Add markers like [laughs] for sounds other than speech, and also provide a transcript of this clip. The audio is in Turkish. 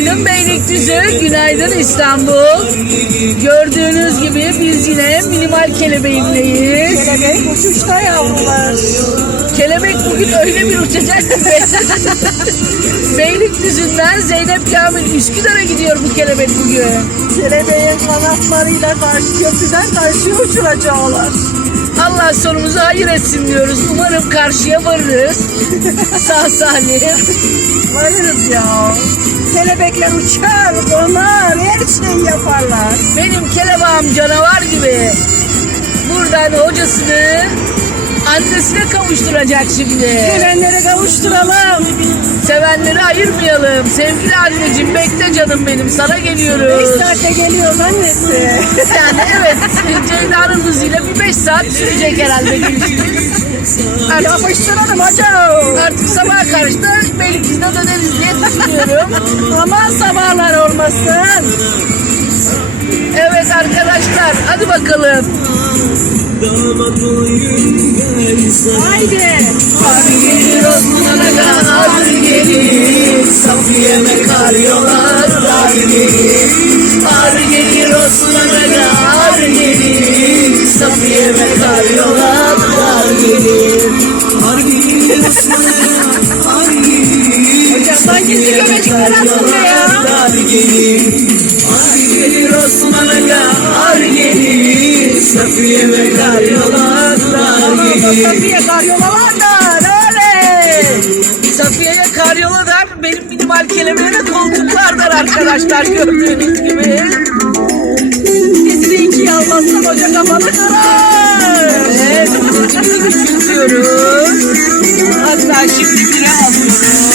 Günaydın Beylikdüzü, günaydın İstanbul. Gördüğünüz gibi biz yine minimal kelebeğimleyiz. Kelebek uçuşta yavrular. Kelebek bugün öyle bir uçacak ki. [laughs] Beylikdüzü'nden Zeynep Kamil Üsküdar'a gidiyor bu kelebek bugün. Kelebeğin kanatlarıyla karşı köprüden karşıya uçuracaklar. Allah sonumuzu hayır etsin diyoruz. Umarım karşıya varırız. [laughs] Sağ salim. Varırız ya. Kelebekler uçar, donar, her şeyi yaparlar. Benim kelebeğim canavar gibi. Buradan hocasını annesine kavuşturacak şimdi. Sevenlere kavuşturalım. Sevenleri ayırmayalım. Sevgili anneciğim bekle canım benim. Sana geliyoruz. saatte geliyoruz annesi. [laughs] Yani evet Ceyda'nın hızıyla bir 5 saat sürecek herhalde gelişimiz. Artık, Yapıştıralım hocam. artık sabaha karşı da Beylikdüzü'ne döneriz diye düşünüyorum. Aman sabahlar olmasın. Evet arkadaşlar hadi bakalım. Haydi. Ar gelir Osman Aga ar gelir Safiye'me kar yolar ar gelir Ar gelir Osman Aga ar gelir Safiye'me kar yolar ar gelir Hocam sanki göbecikler aslında ya. Ar gelir gelir Safiye'me kar yolar ar gelir Safiye karyola da öyle. Safiye'ye karyoladar, benim minimal kelebeğe de koltuklardır arkadaşlar gördüğünüz gibi. Bizi de ikiye almazsan hoca kafanı kırar. Evet, tutuyoruz. Hatta şimdi bire basıyoruz.